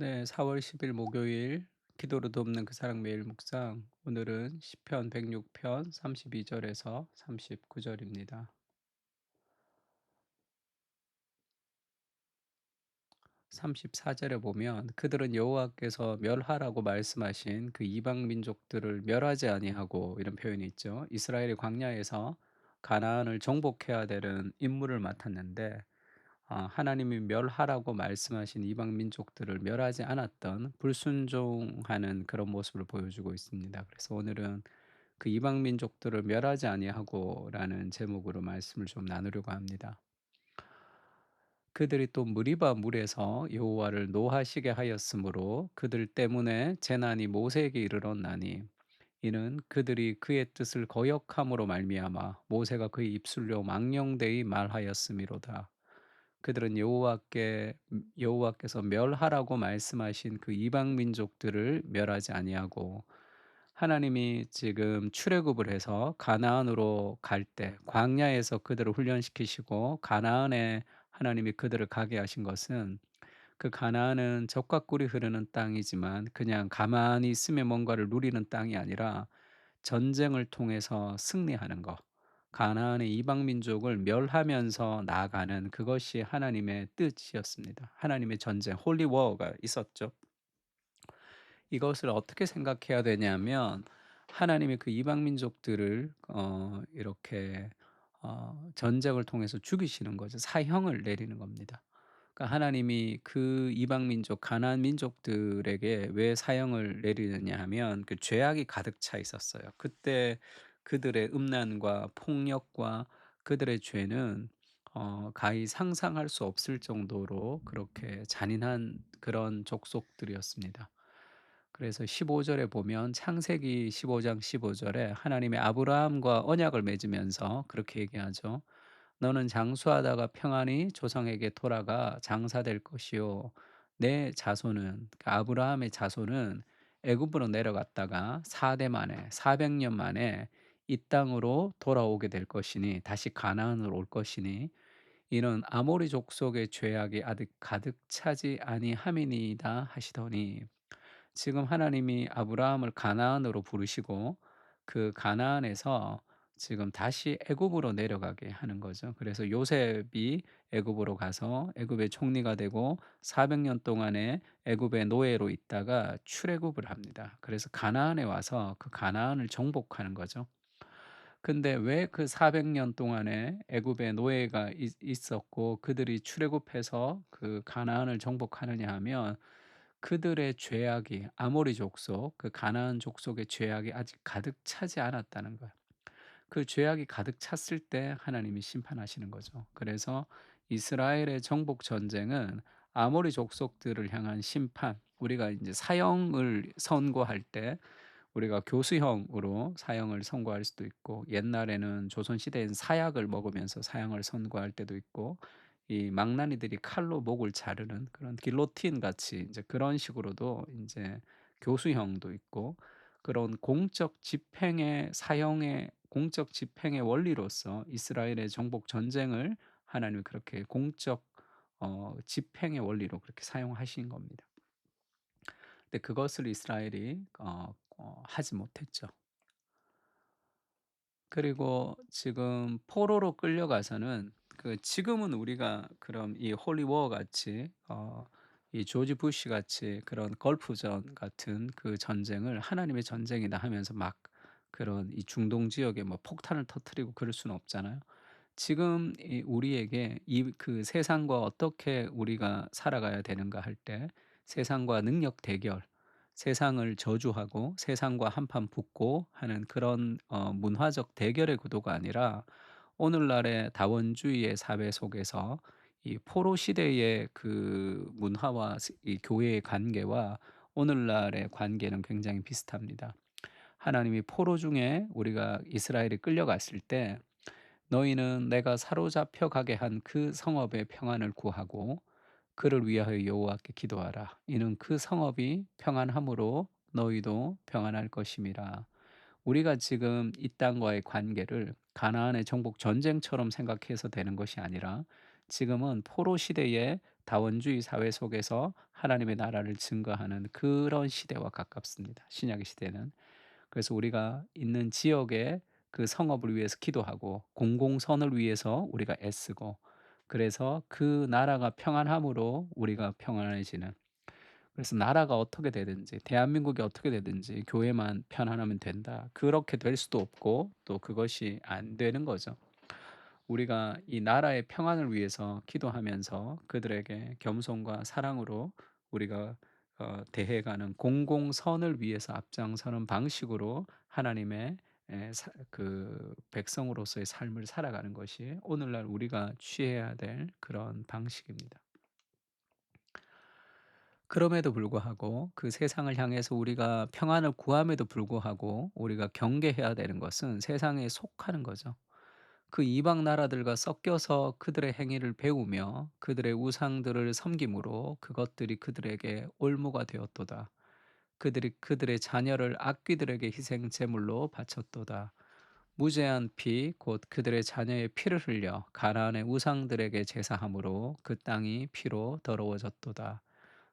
네, 4월 10일 목요일 기도로 돕는 그 사랑 매일 묵상. 오늘은 시편 106편 32절에서 39절입니다. 34절에 보면 그들은 여호와께서 멸하라고 말씀하신 그 이방 민족들을 멸하지 아니하고, 이런 표현이 있죠. 이스라엘이 광야에서 가나안을 정복해야 되는 임무를 맡았는데, 하나님이 멸하라고 말씀하신 이방 민족들을 멸하지 않았던 불순종하는 그런 모습을 보여주고 있습니다. 그래서 오늘은 그 이방 민족들을 멸하지 아니하고라는 제목으로 말씀을 좀 나누려고 합니다. 그들이 또 무리바 물에서 여호와를 노하시게 하였으므로 그들 때문에 재난이 모세에게 이르렀나니, 이는 그들이 그의 뜻을 거역함으로 말미암아 모세가 그의 입술로 망령되이 말하였음이로다. 그들은 여호와께서 멸하라고 말씀하신 그 이방 민족들을 멸하지 아니하고, 하나님이 지금 출애굽을 해서 가나안으로 갈 때 광야에서 그들을 훈련시키시고 가나안에 하나님이 그들을 가게 하신 것은, 그 가나안은 젖과 꿀이 흐르는 땅이지만 그냥 가만히 있으면 뭔가를 누리는 땅이 아니라 전쟁을 통해서 승리하는 것, 가나안의 이방 민족을 멸하면서 나아가는 그것이 하나님의 뜻이었습니다. 하나님의 전쟁, 홀리 워가 있었죠. 이것을 어떻게 생각해야 되냐면, 하나님이 그 이방 민족들을 이렇게 전쟁을 통해서 죽이시는 거죠. 사형을 내리는 겁니다. 그러니까 하나님이 그 이방 민족, 가나안 민족들에게 왜 사형을 내리느냐 하면, 그 죄악이 가득 차 있었어요. 그때 그들의 음란과 폭력과 그들의 죄는 가히 상상할 수 없을 정도로 그렇게 잔인한 그런 족속들이었습니다. 그래서 15 절에 보면, 창세기 15장 15 절에 하나님이 아브라함과 언약을 맺으면서 그렇게 얘기하죠. "너는 장수하다가 평안히 조상에게 돌아가 장사될 것이요, 내 자손은", 그 아브라함의 자손은 애굽으로 내려갔다가 4대 만에, 400년 만에 이 땅으로 돌아오게 될 것이니, 다시 가나안으로 올 것이니, 이는 아모리 족속의 죄악이 아직 가득 차지 아니함이니이다 하시더니, 지금 하나님이 아브라함을 가나안으로 부르시고 그 가나안에서 지금 다시 애굽으로 내려가게 하는 거죠. 그래서 요셉이 애굽으로 가서 애굽의 총리가 되고 400년 동안에 애굽의 노예로 있다가 출애굽을 합니다. 그래서 가나안에 와서 그 가나안을 정복하는 거죠. 근데 왜 그 400년 동안에 애굽의 노예가 있었고 그들이 출애굽해서 그 가나안을 정복하느냐 하면, 그들의 죄악이, 아모리 족속, 그 가나안 족속의 죄악이 아직 가득 차지 않았다는 거예요. 그 죄악이 가득 찼을 때 하나님이 심판하시는 거죠. 그래서 이스라엘의 정복 전쟁은 아모리 족속들을 향한 심판, 우리가 이제 사형을 선고할 때 우리가 교수형으로 사형을 선고할 수도 있고, 옛날에는 조선 시대엔 사약을 먹으면서 사형을 선고할 때도 있고, 이 망나니들이 칼로 목을 자르는 그런 길로틴 같이 이제 그런 식으로도 이제 교수형도 있고, 그런 공적 집행의 사형의 공적 집행의 원리로서 이스라엘의 정복 전쟁을 하나님이 그렇게 공적 집행의 원리로 그렇게 사용하신 겁니다. 근데 그것을 이스라엘이 하지 못했죠. 그리고 지금 포로로 끌려가서는, 그 지금은 우리가 그럼 이 홀리 워 같이 이 조지 부시 같이 그런 걸프전 같은 그 전쟁을 하나님의 전쟁이다 하면서 막 그런 이 중동 지역에 뭐 폭탄을 터뜨리고 그럴 수는 없잖아요. 지금 이 우리에게 이 그 세상과 어떻게 우리가 살아가야 되는가 할 때, 세상과 능력 대결, 세상을 저주하고 세상과 한판 붙고 하는 그런 문화적 대결의 구도가 아니라, 오늘날의 다원주의의 사회 속에서 이 포로 시대의 그 문화와 이 교회의 관계와 오늘날의 관계는 굉장히 비슷합니다. 하나님이 포로 중에 우리가 이스라엘이 끌려갔을 때, 너희는 내가 사로잡혀 가게 한 그 성읍의 평안을 구하고 그를 위하여 여호와께 기도하라. 이는 그 성읍이 평안함으로 너희도 평안할 것임이라. 우리가 지금 이 땅과의 관계를 가나안의 정복 전쟁처럼 생각해서 되는 것이 아니라, 지금은 포로 시대의 다원주의 사회 속에서 하나님의 나라를 증거하는 그런 시대와 가깝습니다, 신약의 시대는. 그래서 우리가 있는 지역에 그 성업을 위해서 기도하고 공공선을 위해서 우리가 애쓰고, 그래서 그 나라가 평안함으로 우리가 평안해지는, 그래서 나라가 어떻게 되든지 대한민국이 어떻게 되든지 교회만 편안하면 된다, 그렇게 될 수도 없고 또 그것이 안 되는 거죠. 우리가 이 나라의 평안을 위해서 기도하면서 그들에게 겸손과 사랑으로 우리가 대해가는, 공공선을 위해서 앞장서는 방식으로 하나님의 그 백성으로서의 삶을 살아가는 것이 오늘날 우리가 취해야 될 그런 방식입니다. 그럼에도 불구하고 그 세상을 향해서 우리가 평안을 구함에도 불구하고 우리가 경계해야 되는 것은 세상에 속하는 거죠. 그 이방 나라들과 섞여서 그들의 행위를 배우며 그들의 우상들을 섬김으로 그것들이 그들에게 올무가 되었도다. 그들이 그들의 자녀를 악귀들에게 희생 제물로 바쳤도다. 무죄한 피 곧 그들의 자녀의 피를 흘려 가나안의 우상들에게 제사함으로 그 땅이 피로 더러워졌도다.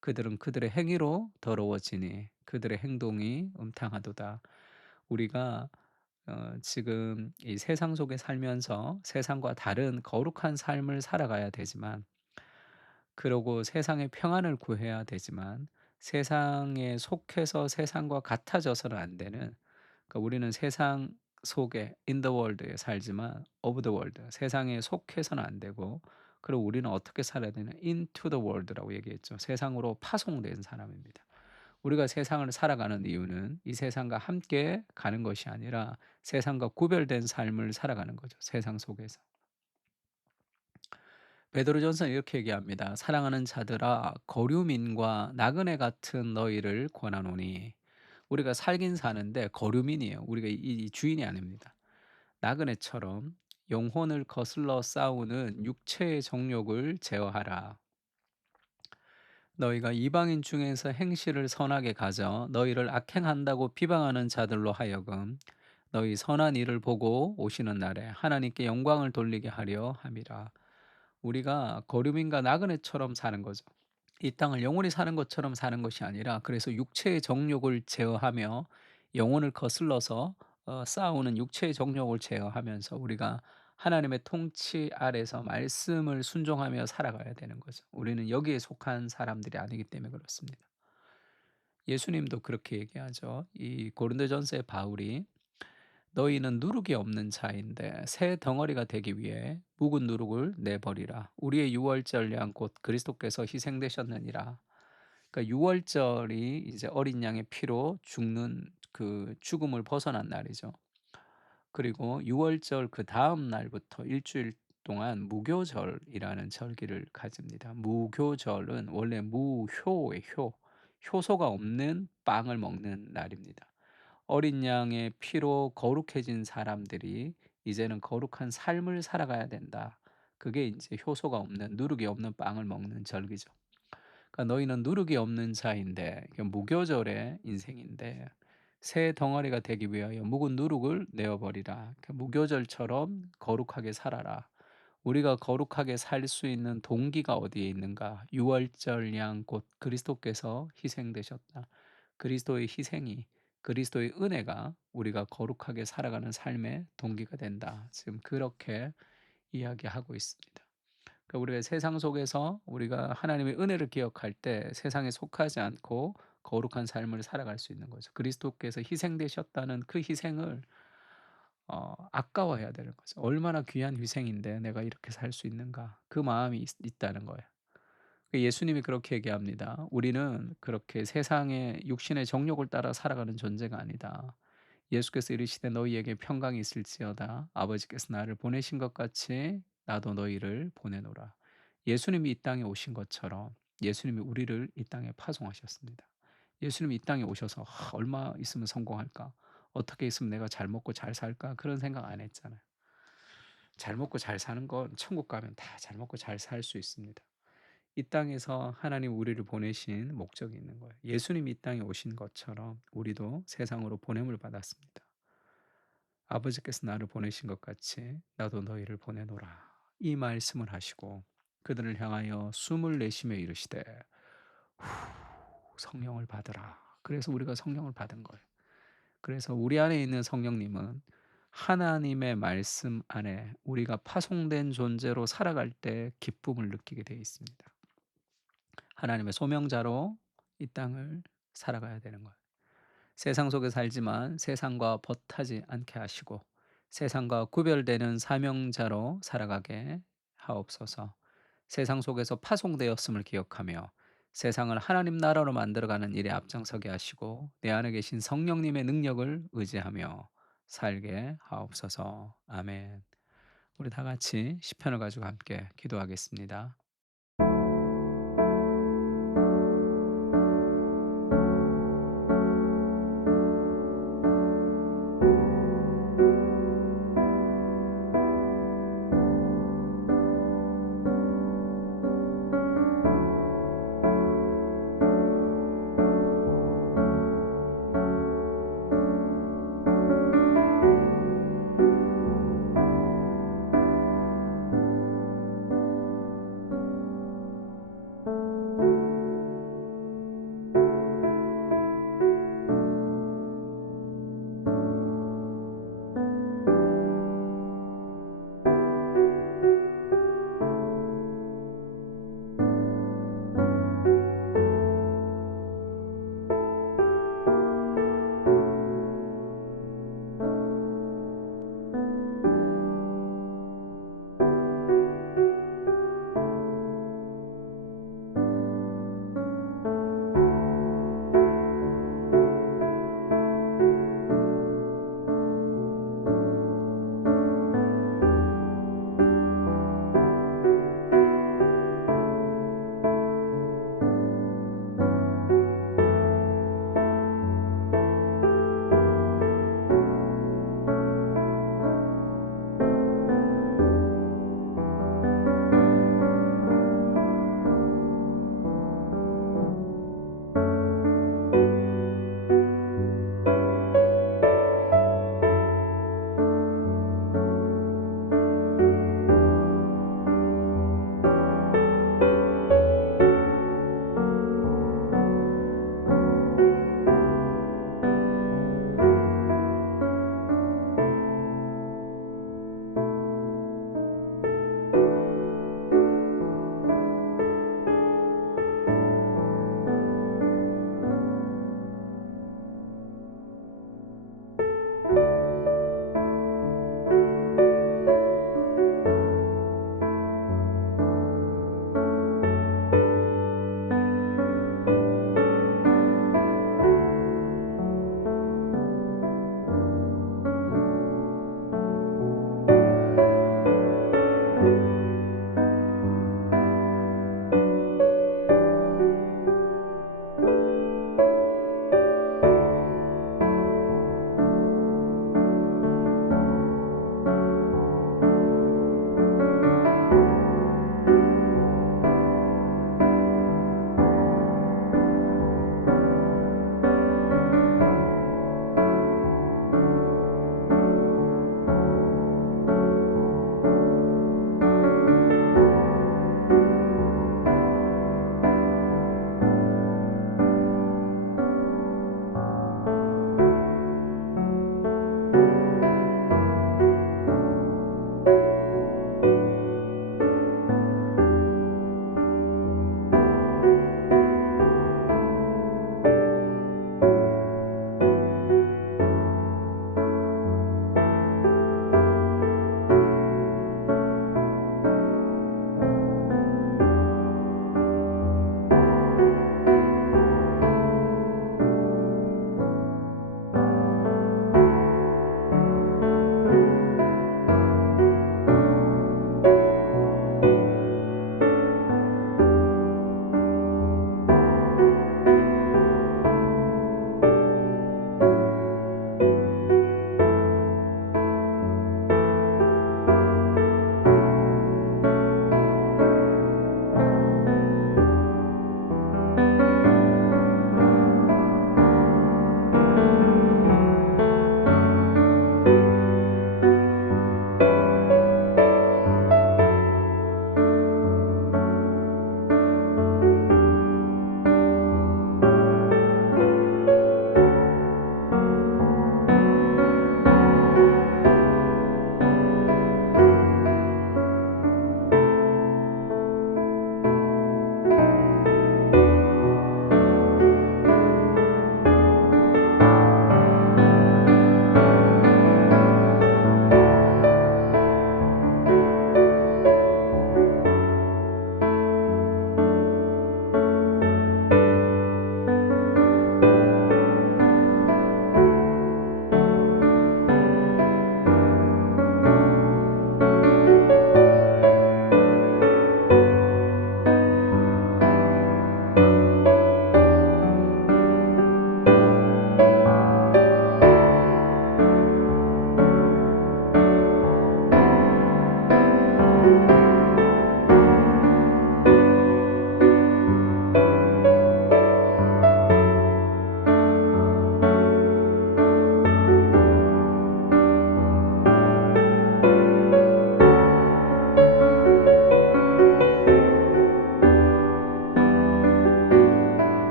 그들은 그들의 행위로 더러워지니 그들의 행동이 음탕하도다. 우리가 지금 이 세상 속에 살면서 세상과 다른 거룩한 삶을 살아가야 되지만, 그러고 세상의 평안을 구해야 되지만, 세상에 속해서 세상과 같아져서는 안 되는, 그러니까 우리는 세상 속에 in the world에 살지만 of the world, 세상에 속해서는 안 되고, 그리고 우리는 어떻게 살아야 되냐, into the world라고 얘기했죠. 세상으로 파송된 사람입니다. 우리가 세상을 살아가는 이유는 이 세상과 함께 가는 것이 아니라 세상과 구별된 삶을 살아가는 거죠, 세상 속에서. 베드로전서는 이렇게 얘기합니다. 사랑하는 자들아, 거류민과 나그네 같은 너희를 권하노니. 우리가 살긴 사는데 거류민이에요. 우리가 이 주인이 아닙니다. 나그네처럼 영혼을 거슬러 싸우는 육체의 정욕을 제어하라. 너희가 이방인 중에서 행실을 선하게 가져 너희를 악행한다고 비방하는 자들로 하여금 너희 선한 일을 보고 오시는 날에 하나님께 영광을 돌리게 하려 함이라. 우리가 거류민과 나그네처럼 사는 거죠. 이 땅을 영원히 사는 것처럼 사는 것이 아니라, 그래서 육체의 정욕을 제어하며 영혼을 거슬러서 싸우는 육체의 정욕을 제어하면서 우리가 하나님의 통치 아래서 말씀을 순종하며 살아가야 되는 거죠. 우리는 여기에 속한 사람들이 아니기 때문에 그렇습니다. 예수님도 그렇게 얘기하죠. 이 고린도전서의 바울이 너희는 누룩이 없는 자인데 새 덩어리가 되기 위해 묵은 누룩을 내버리라. 우리의 유월절 양 곧 그리스도께서 희생되셨느니라. 그러니까 유월절이 이제 어린 양의 피로 죽는 그 죽음을 벗어난 날이죠. 그리고 유월절 그 다음 날부터 일주일 동안 무교절이라는 절기를 가집니다. 무교절은 원래 무효의 효, 효소가 없는 빵을 먹는 날입니다. 어린 양의 피로 거룩해진 사람들이 이제는 거룩한 삶을 살아가야 된다. 그게 이제 효소가 없는, 누룩이 없는 빵을 먹는 절기죠. 그러니까 너희는 누룩이 없는 자인데, 이게 무교절의 인생인데 새 덩어리가 되기 위하여 묵은 누룩을 내어 버리라. 그러니까 무교절처럼 거룩하게 살아라. 우리가 거룩하게 살 수 있는 동기가 어디에 있는가? 유월절 양 곧 그리스도께서 희생되셨다. 그리스도의 희생이, 그리스도의 은혜가 우리가 거룩하게 살아가는 삶의 동기가 된다. 지금 그렇게 이야기하고 있습니다. 그러니까 우리가 세상 속에서 우리가 하나님의 은혜를 기억할 때 세상에 속하지 않고 거룩한 삶을 살아갈 수 있는 거죠. 그리스도께서 희생되셨다는 그 희생을 아까워해야 되는 거죠. '얼마나 귀한 희생인데 내가 이렇게 살 수 있는가.' 그 마음이 있다는 거예요. 그 예수님이 그렇게 얘기합니다. "우리는 그렇게 세상의 육신의 정욕을 따라 살아가는 존재가 아니다. 예수께서 이르시되 너희에게 평강이 있을지어다. 아버지께서 나를 보내신 것 같이 나도 너희를 보내노라." 예수님이 이 땅에 오신 것처럼 예수님이 우리를 이 땅에 파송하셨습니다. 예수님이 이 땅에 오셔서 '얼마 있으면 성공할까? 어떻게 있으면 내가 잘 먹고 잘 살까?' 그런 생각 안 했잖아요. 잘 먹고 잘 사는 건 천국 가면 다 잘 먹고 잘 살 수 있습니다. 이 땅에서 하나님 우리를 보내신 목적이 있는 거예요. 예수님이 이 땅에 오신 것처럼 우리도 세상으로 보냄을 받았습니다. 아버지께서 나를 보내신 것 같이 나도 너희를 보내노라. 이 말씀을 하시고 그들을 향하여 숨을 내쉬며 이르시되 후, 성령을 받으라. 그래서 우리가 성령을 받은 거예요. 그래서 우리 안에 있는 성령님은 하나님의 말씀 안에 우리가 파송된 존재로 살아갈 때 기쁨을 느끼게 되어 있습니다. 하나님의 소명자로 이 땅을 살아가야 되는 거예요. 세상 속에 살지만 세상과 벗하지 않게 하시고 세상과 구별되는 사명자로 살아가게 하옵소서. 세상 속에서 파송되었음을 기억하며 세상을 하나님 나라로 만들어가는 일에 앞장서게 하시고 내 안에 계신 성령님의 능력을 의지하며 살게 하옵소서. 아멘. 우리 다 같이 시편을 가지고 함께 기도하겠습니다.